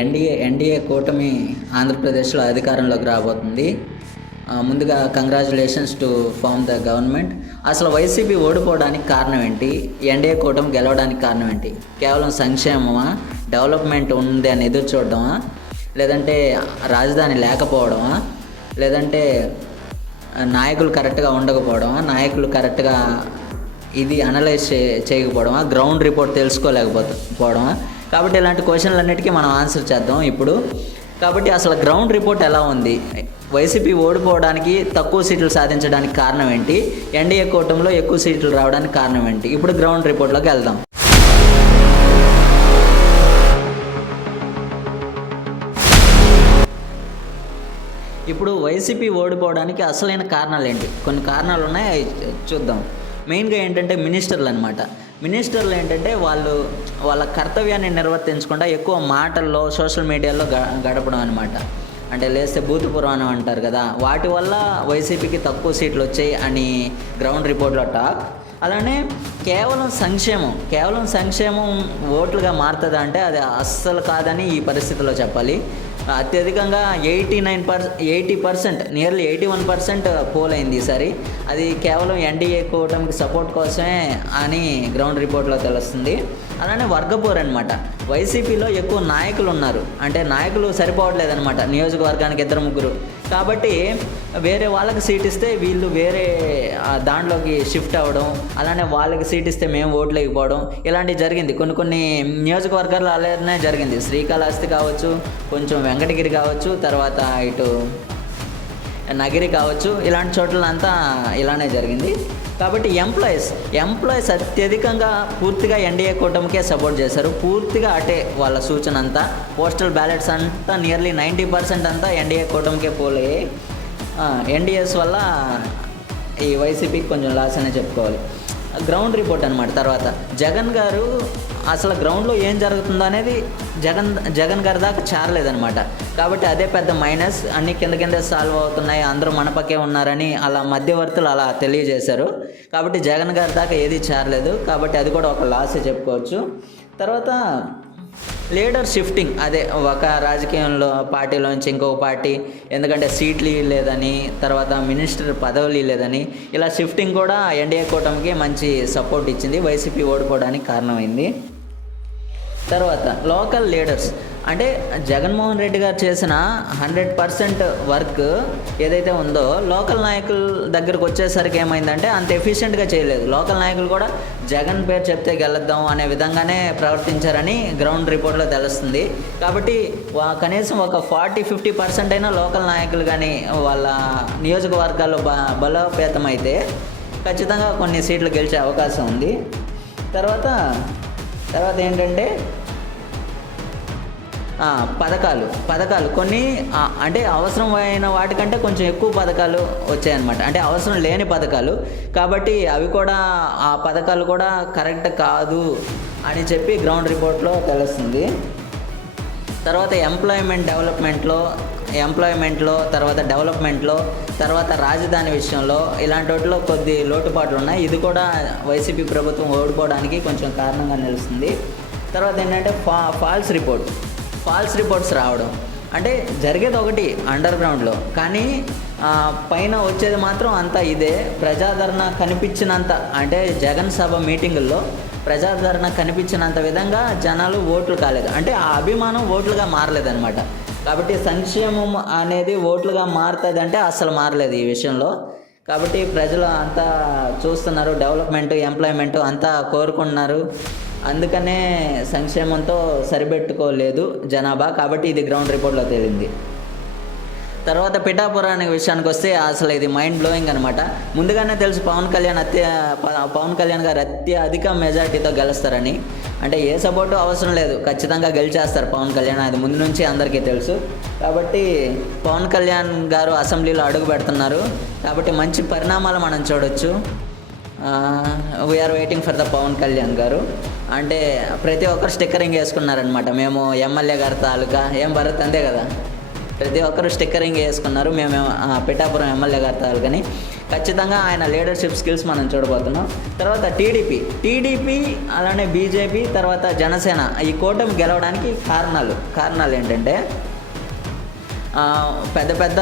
NDA కూటమి ఆంధ్రప్రదేశ్లో అధికారంలోకి రాబోతుంది. ముందుగా congratulations to form the government. అసలు వైసీపీ ఓడిపోవడానికి కారణం ఏంటి? ఎన్డీఏ కూటమి గెలవడానికి కారణం ఏంటి? కేవలం సంక్షేమమా, డెవలప్మెంట్ ఉంది అని ఎదురు చూడడమా, లేదంటే రాజధాని లేకపోవడమా, లేదంటే నాయకులు కరెక్ట్గా ఉండకపోవడమా, నాయకులు కరెక్ట్గా ఇది అనలైజ్ చేయకపోవడమా, గ్రౌండ్ రిపోర్ట్ తెలుసుకోలేకపోవడమా? కాబట్టి ఇలాంటి క్వశ్చన్లన్నిటికీ మనం ఆన్సర్ చేద్దాం ఇప్పుడు. కాబట్టి అసలు గ్రౌండ్ రిపోర్ట్ ఎలా ఉంది? వైసీపీ ఓడిపోవడానికి, తక్కువ సీట్లు సాధించడానికి కారణం ఏంటి? ఎన్డీఏ కూటమిలో ఎక్కువ సీట్లు రావడానికి కారణం ఏంటి? ఇప్పుడు గ్రౌండ్ రిపోర్ట్లోకి వెళ్దాం. ఇప్పుడు వైసీపీ ఓడిపోవడానికి అసలైన కారణాలు ఏంటి? కొన్ని కారణాలు ఉన్నాయి, అవి చూద్దాం. మెయిన్గా ఏంటంటే మినిస్టర్లు అనమాట. మినిస్టర్లు ఏంటంటే వాళ్ళ కర్తవ్యాన్ని నిర్వర్తించకుండా ఎక్కువ మాటల్లో, సోషల్ మీడియాలో గడపడం అనమాట. అంటే లేస్తే బూతు పురాణం అంటారు కదా, వాటి వల్ల వైసీపీకి తక్కువ సీట్లు వచ్చాయి అని గ్రౌండ్ రిపోర్ట్లో టాక్. అలానే కేవలం సంక్షేమం ఓట్లుగా మారుతుందా అంటే అది అస్సలు కాదని ఈ పరిస్థితిలో చెప్పాలి. అత్యధికంగా 80%, నియర్లీ 81% పోల్ అయింది ఈసారి. అది కేవలం ఎన్డీఏ కూటమికి సపోర్ట్ కోసమే అని గ్రౌండ్ రిపోర్ట్లో తెలుస్తుంది. అలానే వర్గపోరు అనమాట. వైసీపీలో ఎక్కువ నాయకులు ఉన్నారు, అంటే నాయకులు సరిపోవట్లేదనమాట, నియోజకవర్గానికి 2-3. కాబట్టి వేరే వాళ్ళకి సీట్ ఇస్తే వీళ్ళు వేరే దాంట్లోకి షిఫ్ట్ అవ్వడం, అలానే వాళ్ళకి సీట్ ఇస్తే మేము ఓట్లు వేయకపోవడం, ఇలాంటివి జరిగింది. కొన్ని నియోజకవర్గాల్లో అలానే జరిగింది. శ్రీకాళహస్తి కావచ్చు, కొంచెం వెంకటగిరి కావచ్చు, తర్వాత ఇటు నగిరి కావచ్చు, ఇలాంటి చోట్లంతా ఇలానే జరిగింది. కాబట్టి ఎంప్లాయీస్ అత్యధికంగా పూర్తిగా ఎన్డీఏ కూటమికే సపోర్ట్ చేశారు. పూర్తిగా అటే వాళ్ళ సూచన అంతా. పోస్టల్ బ్యాలెట్స్ అంతా నియర్లీ 90% అంతా ఎన్డీఏ కూటమికే పోలయ్యాయి. ఎన్డీఎస్ వల్ల ఈ వైసీపీకి కొంచెం లాస్ అనే చెప్పుకోవాలి. గ్రౌండ్ రిపోర్ట్ అనమాట. తర్వాత జగన్ గారు అసలు గ్రౌండ్లో ఏం జరుగుతుందో అనేది జగన్ గారి దాకా చేరలేదనమాట. కాబట్టి అదే పెద్ద మైనస్. అన్ని కింద సాల్వ్ అవుతున్నాయి, అందరూ మన పక్కే ఉన్నారని అలా మధ్యవర్తులు అలా తెలియజేశారు. కాబట్టి జగన్ గారి దాకా ఏది చేరలేదు. కాబట్టి అది కూడా ఒక లాసే చెప్పుకోవచ్చు. తర్వాత లీడర్ షిఫ్టింగ్, అదే ఒక రాజకీయంలో పార్టీలోంచి ఇంకొక పార్టీ, ఎందుకంటే సీట్లు లేదని, తర్వాత మినిస్టర్ పదవులు లేదని, ఇలా షిఫ్టింగ్ కూడా ఎన్డీఏ కూటమికి మంచి సపోర్ట్ ఇచ్చింది, వైసీపీ ఓడిపోవడానికి కారణమైంది. తర్వాత లోకల్ లీడర్స్, అంటే జగన్మోహన్ రెడ్డి గారు చేసిన 100% వర్క్ ఏదైతే ఉందో లోకల్ నాయకుల దగ్గరకు వచ్చేసరికి ఏమైందంటే అంత ఎఫిషియెంట్గా చేయలేదు. లోకల్ నాయకులు కూడా జగన్ పేరు చెప్తే గెలుద్దాం అనే విధంగానే ప్రవర్తించారని గ్రౌండ్ రిపోర్ట్లో తెలుస్తుంది. కాబట్టి కనీసం ఒక 40-50% అయినా లోకల్ నాయకులు కానీ వాళ్ళ నియోజకవర్గాల్లో బలోపేతం అయితే ఖచ్చితంగా కొన్ని సీట్లు గెలిచే అవకాశం ఉంది. తర్వాత ఏంటంటే పథకాలు కొన్ని అంటే అవసరమైన వాటికంటే కొంచెం ఎక్కువ పథకాలు వచ్చాయన్నమాట. అంటే అవసరం లేని పథకాలు, కాబట్టి అవి కూడా, ఆ పథకాలు కూడా కరెక్ట్ కాదు అని చెప్పి గ్రౌండ్ రిపోర్ట్లో తెలుస్తుంది. తర్వాత ఎంప్లాయ్మెంట్లో తర్వాత డెవలప్మెంట్లో, తర్వాత రాజధాని విషయంలో ఇలాంటి వాటిలో కొద్ది లోటుపాట్లు ఉన్నాయి. ఇది కూడా వైసీపీ ప్రభుత్వం ఓడిపోవడానికి కొంచెం కారణంగా నిలుస్తుంది. తర్వాత ఏంటంటే ఫాల్స్ రిపోర్ట్స్ రావడం. అంటే జరిగేది ఒకటి అండర్ గ్రౌండ్లో, కానీ పైన వచ్చేది మాత్రం అంతా ఇదే. ప్రజాదరణ కనిపించినంత, అంటే జగన్ సభ మీటింగుల్లో ప్రజాదరణ కనిపించినంత విధంగా జనాలు ఓట్లు కాలేదు, అంటే ఆ అభిమానం ఓట్లుగా మారలేదన్నమాట. కాబట్టి సంక్షేమం అనేది ఓట్లుగా మారుతుంది అంటే అస్సలు మారలేదు ఈ విషయంలో. కాబట్టి ప్రజలు అంతా చూస్తున్నారు, డెవలప్మెంట్, ఎంప్లాయ్మెంట్ అంతా కోరుకుంటున్నారు. అందుకనే సంక్షేమంతో సరిపెట్టుకోలేదు జనాభా. కాబట్టి ఇది గ్రౌండ్ రిపోర్ట్లో తేలింది. తర్వాత పిఠాపురానికి విషయానికి వస్తే అసలు ఇది మైండ్ బ్లోయింగ్ అనమాట. ముందుగానే తెలుసు పవన్ కళ్యాణ్ గారు అత్యధిక మెజార్టీతో గెలుస్తారని. అంటే ఏ సపోర్టు అవసరం లేదు, ఖచ్చితంగా గెలిచేస్తారు పవన్ కళ్యాణ్, అది ముందు నుంచి అందరికీ తెలుసు. కాబట్టి పవన్ కళ్యాణ్ గారు అసెంబ్లీలో అడుగు పెడుతున్నారు. కాబట్టి మంచి పరిణామాలు మనం చూడొచ్చు. We are waiting for the Pawan Kalyan garu. అంటే ప్రతి ఒక్కరు స్టిక్కరింగ్ వేసుకున్నారనమాట, మేము ఎమ్మెల్యే గారి తాలూకా, ఏం భరత్ అంతే కదా, ప్రతి ఒక్కరు స్టిక్కరింగ్ వేసుకున్నారు, మేము పిఠాపురం ఎమ్మెల్యే గారి తాలూకాని. ఖచ్చితంగా ఆయన లీడర్షిప్ స్కిల్స్ మనం చూడబోతున్నాం. తర్వాత టీడీపీ అలానే బీజేపీ తర్వాత జనసేన ఈ కూటమి గెలవడానికి కారణాలు ఏంటంటే పెద్ద పెద్ద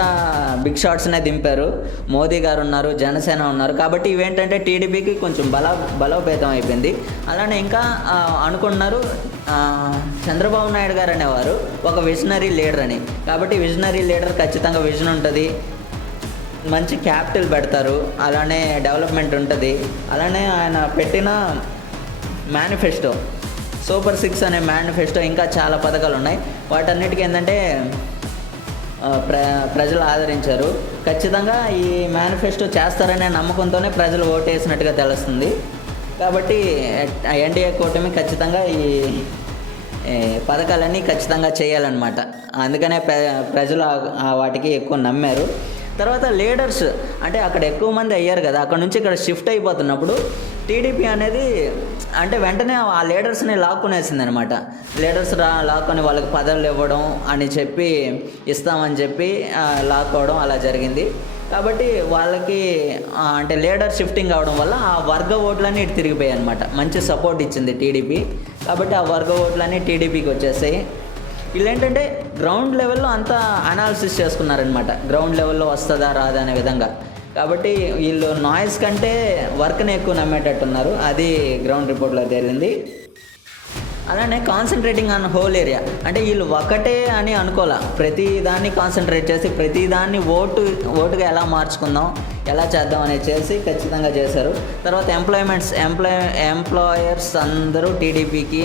బిగ్ షాట్స్నే దింపారు. మోదీ గారు ఉన్నారు, జనసేన ఉన్నారు. కాబట్టి ఇవేంటంటే టీడీపీకి కొంచెం బలోపేతం అయిపోయింది. అలానే ఇంకా అనుకున్నారు చంద్రబాబు నాయుడు గారు అనేవారు ఒక విజనరీ లీడర్ అని. కాబట్టి విజనరీ లీడర్ ఖచ్చితంగా విజన్ ఉంటుంది, మంచి క్యాపిటల్ పెడతారు, అలానే డెవలప్మెంట్ ఉంటుంది. అలానే ఆయన పెట్టిన మేనిఫెస్టో సూపర్ 6 అనే మేనిఫెస్టో ఇంకా చాలా పథకాలు ఉన్నాయి. వాటన్నిటికీ ఏంటంటే ప్రజలు ఆదరించారు. ఖచ్చితంగా ఈ మేనిఫెస్టో చేస్తారనే నమ్మకంతోనే ప్రజలు ఓటేసినట్టుగా తెలుస్తుంది. కాబట్టి ఎన్డీఏ కూటమి ఖచ్చితంగా ఈ పథకాలన్నీ ఖచ్చితంగా చేయాలన్నమాట. అందుకనే ప్రజలు వాటికి ఎక్కువ నమ్మారు. తర్వాత లీడర్స్ అంటే అక్కడ ఎక్కువ మంది అయ్యారు కదా, అక్కడ నుంచి ఇక్కడ షిఫ్ట్ అయిపోతున్నప్పుడు టీడీపీ అనేది అంటే వెంటనే ఆ లీడర్స్ని లాక్కునేసింది అనమాట. లీడర్స్ లాక్కొని వాళ్ళకి పదవులు ఇవ్వడం అని చెప్పి ఇస్తామని చెప్పి లాక్కోవడం అలా జరిగింది. కాబట్టి వాళ్ళకి అంటే లీడర్ షిఫ్టింగ్ అవడం వల్ల ఆ వర్గ ఓట్లన్నీ ఇటు తిరిగిపోయాయి అనమాట. మంచి సపోర్ట్ ఇచ్చింది టీడీపీ. కాబట్టి ఆ వర్గ ఓట్లన్నీ టీడీపీకి వచ్చేసాయి. వీళ్ళు ఏంటంటే గ్రౌండ్ లెవెల్లో అంతా అనాలిసిస్ చేసుకున్నారనమాట, గ్రౌండ్ లెవెల్లో వస్తుందా రాదా అనే విధంగా. కాబట్టి వీళ్ళు నాయిస్ కంటే వర్క్ని ఎక్కువ నమ్మేటట్టున్నారు. అది గ్రౌండ్ రిపోర్ట్లో తేలింది. అలానే కాన్సన్ట్రేటింగ్ ఆన్ హోల్ ఏరియా అంటే వీళ్ళు ఒకటే అని అనుకోలే, ప్రతి దాన్ని కాన్సన్ట్రేట్ చేసి ప్రతి దాన్ని ఓటుగా ఎలా మార్చుకుందాం, ఎలా చేద్దాం అనేది చేసి ఖచ్చితంగా చేశారు. తర్వాత ఎంప్లాయర్స్ అందరూ టీడీపీకి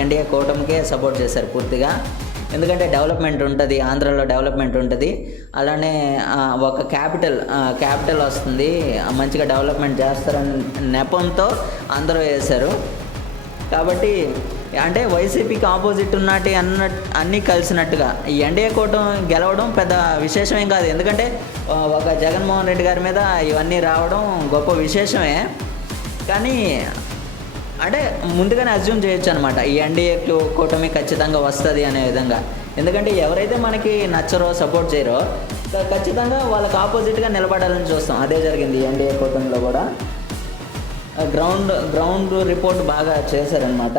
ఎన్డీఏ కూటమికే సపోర్ట్ చేశారు పూర్తిగా. ఎందుకంటే డెవలప్మెంట్ ఉంటుంది, ఆంధ్రాలో డెవలప్మెంట్ ఉంటుంది. అలానే ఒక క్యాపిటల్ వస్తుంది, మంచిగా డెవలప్మెంట్ చేస్తారని నెపంతో అందరూ వేశారు. కాబట్టి అంటే వైసీపీకి ఆపోజిట్ ఉన్నట్టు అన్నీ కలిసినట్టుగా ఈ ఎన్డీఏ కూటమి గెలవడం పెద్ద విశేషమేం కాదు. ఎందుకంటే ఒక జగన్మోహన్ రెడ్డి గారి మీద ఇవన్నీ రావడం గొప్ప విశేషమే. కానీ అంటే ముందుగానే అజ్యూమ్ చేయొచ్చు అనమాట, ఈ ఎన్డీఏ కూటమి ఖచ్చితంగా వస్తుంది అనే విధంగా. ఎందుకంటే ఎవరైతే మనకి నచ్చరో సపోర్ట్ చేయరో ఖచ్చితంగా వాళ్ళకి ఆపోజిట్గా నిలబడాలని చూస్తాం. అదే జరిగింది ఎన్డీఏ కూటమిలో కూడా. గ్రౌండ్ రిపోర్ట్ బాగా చేశారనమాట.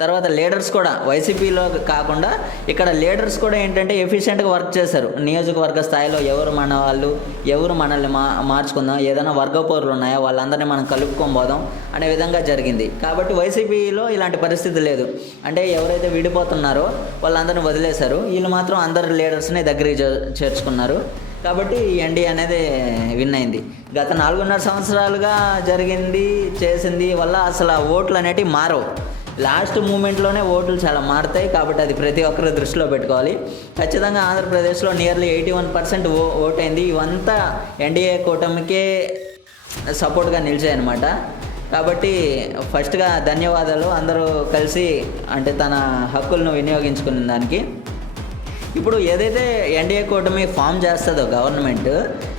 తర్వాత లీడర్స్ కూడా వైసీపీలో కాకుండా ఇక్కడ లీడర్స్ కూడా ఏంటంటే ఎఫిషియెంట్గా వర్క్ చేశారు. నియోజకవర్గ స్థాయిలో ఎవరు మన వాళ్ళు, ఎవరు మనల్ని మార్చుకుందాం, ఏదైనా వర్గపోరులు ఉన్నాయా వాళ్ళందరినీ మనం కలుపుకొని పోదాం అనే విధంగా జరిగింది. కాబట్టి వైసీపీలో ఇలాంటి పరిస్థితి లేదు. అంటే ఎవరైతే విడిపోతున్నారో వాళ్ళందరినీ వదిలేశారు, వీళ్ళు మాత్రం అందరు లీడర్స్ని దగ్గరికి చేర్చుకున్నారు. కాబట్టి ఎన్డీఏ అనేది విన్ అయింది. గత 4.5 సంవత్సరాలుగా చేసింది వల్ల అసలు ఓట్లు అనేటివి మారవు. లాస్ట్ మూమెంట్లోనే ఓట్లు చాలా మారుతాయి. కాబట్టి అది ప్రతి ఒక్కరు దృష్టిలో పెట్టుకోవాలి. ఖచ్చితంగా ఆంధ్రప్రదేశ్లో నియర్లీ 81% ఓటైంది. ఇవంతా ఎన్డీఏ కూటమికే సపోర్ట్గా నిలిచాయన్నమాట. కాబట్టి ఫస్ట్గా ధన్యవాదాలు అందరూ కలిసి అంటే తన హక్కులను వినియోగించుకున్న దానికి. ఇప్పుడు ఏదైతే ఎన్డీఏ కూటమి ఫామ్ చేస్తుందో గవర్నమెంట్,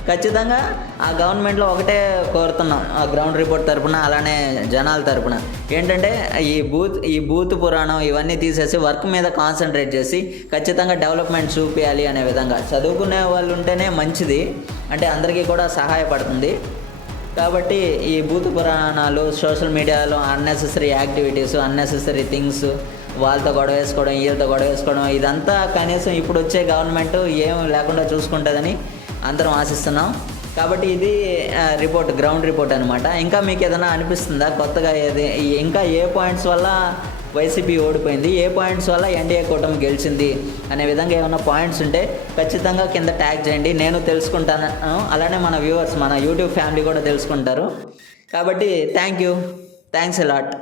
ఖచ్చితంగా ఆ గవర్నమెంట్లో ఒకటే కోరుతున్నాం ఆ గ్రౌండ్ రిపోర్ట్ తరపున, అలానే జనాల తరపున ఏంటంటే ఈ బూత్ పురాణం ఇవన్నీ తీసేసి వర్క్ మీద కాన్సన్ట్రేట్ చేసి ఖచ్చితంగా డెవలప్మెంట్ చూపించాలి అనే విధంగా. చదువుకునే వాళ్ళు ఉంటేనే మంచిది, అంటే అందరికీ కూడా సహాయపడుతుంది. కాబట్టి ఈ బూత్ పురాణాలు, సోషల్ మీడియాలో అన్నెసెసరీ యాక్టివిటీస్, అన్నెసెసరీ థింగ్స్, వాళ్ళతో గొడవ వేసుకోవడం, వీళ్ళతో గొడవ వేసుకోవడం, ఇదంతా కనీసం ఇప్పుడు వచ్చే గవర్నమెంట్ ఏం లేకుండా చూసుకుంటుందని అందరం ఆశిస్తున్నాం. కాబట్టి ఇది గ్రౌండ్ రిపోర్ట్ అనమాట. ఇంకా మీకు ఏదైనా అనిపిస్తుందా కొత్తగా, ఇంకా ఏ పాయింట్స్ వల్ల వైసీపీ ఓడిపోయింది, ఏ పాయింట్స్ వల్ల ఎన్డీఏ కూటమి గెలిచింది అనే విధంగా ఏమైనా పాయింట్స్ ఉంటే ఖచ్చితంగా కింద ట్యాగ్ చేయండి, నేను తెలుసుకుంటాను. అలానే మన వ్యూవర్స్, మన యూట్యూబ్ ఫ్యామిలీ కూడా తెలుసుకుంటారు. కాబట్టి థ్యాంక్స్ ఎ లాట్.